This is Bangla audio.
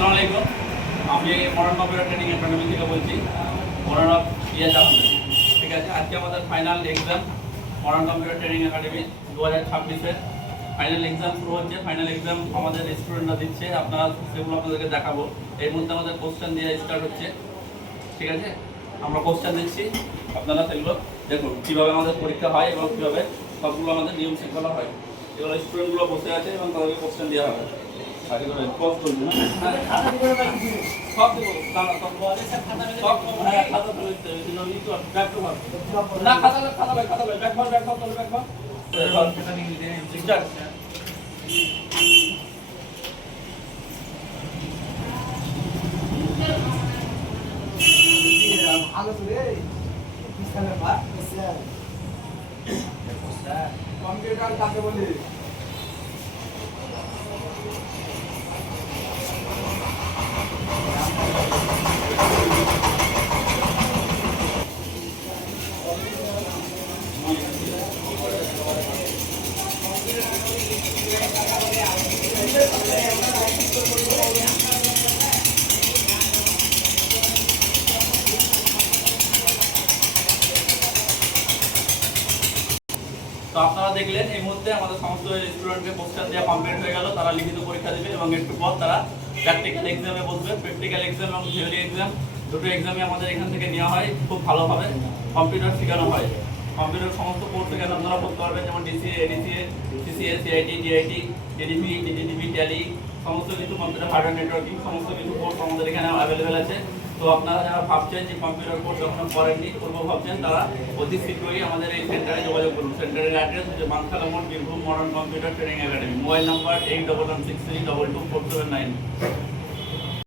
আসসালামু আলাইকুম। আমি মডার্ন কম্পিউটার ট্রেনিং একাডেমি থেকে বলছি, মডার্ন অফ ইয়াজ আহমেদ। ঠিক আছে, আজকে আমাদের final exam modern computer training academy 2026-এর ফাইনাল এক্সাম শুরু হচ্ছে। ফাইনাল এক্সাম আমাদের স্টুডেন্টরা দিচ্ছে, সেগুলো আপনাদেরকে দেখাবো। এর মধ্যে আমাদের কোশ্চেন দিয়ে স্টার্ট হচ্ছে। ঠিক আছে, আমরা কোশ্চেন দিচ্ছি, আপনারা সেগুলো দেখুন কীভাবে আমাদের পরীক্ষা হয় এবং কীভাবে সবগুলো আমাদের নিয়ম শৃঙ্খলা হয়। এগুলো স্টুডেন্টগুলো বসে আছে এবং তাদেরকে কোশ্চেন দেওয়া হবে। আগে করে পজ করবি না, সব দেবো খাতা তুলে না, খাতা ব্যাগ ভালো করে কম্পিউটার কাকে বলি? তো আপনারা দেখলেন এই মুহূর্তে আমাদের সমস্ত স্টুডেন্টকে কোশ্চেন দেওয়া কমপ্লিট হয়ে গেল। তারা লিখিত পরীক্ষা দেবে এবং একটু পর তারা প্র্যাকটিক্যাল এক্সামে বসবে। প্র্যাকটিক্যাল এক্সাম এবং থিওরি এক্সাম দুটো এক্সামে আমাদের এখান থেকে নেওয়া হয়। খুব ভালোভাবে কম্পিউটার শেখানো হয়। কম্পিউটার সমস্ত কোর্স এখানে আপনারা করতে পারবেন, যেমন DCA, ADCA, CCA, CIT, DIT, DDP, DDDP, Tally, সমস্ত কিছু কম্পিউটার হার্ডওয়্যার নেটওয়ার্কিং সমস্ত কিছু কোর্স আমাদের এখানে অ্যাভেলেবেল আছে। তো আপনারা যারা ভাবছেন যে কম্পিউটার কোর্স যখন করেননি করবো ভাবছেন, তারা অতি শীঘ্রই আমাদের এই সেন্টারে যোগাযোগ করুন। সেন্টারের অ্যাড্রেস হচ্ছে মানখালা মোড়, Birbhum modern computer training academy. Mobile number 8116322479।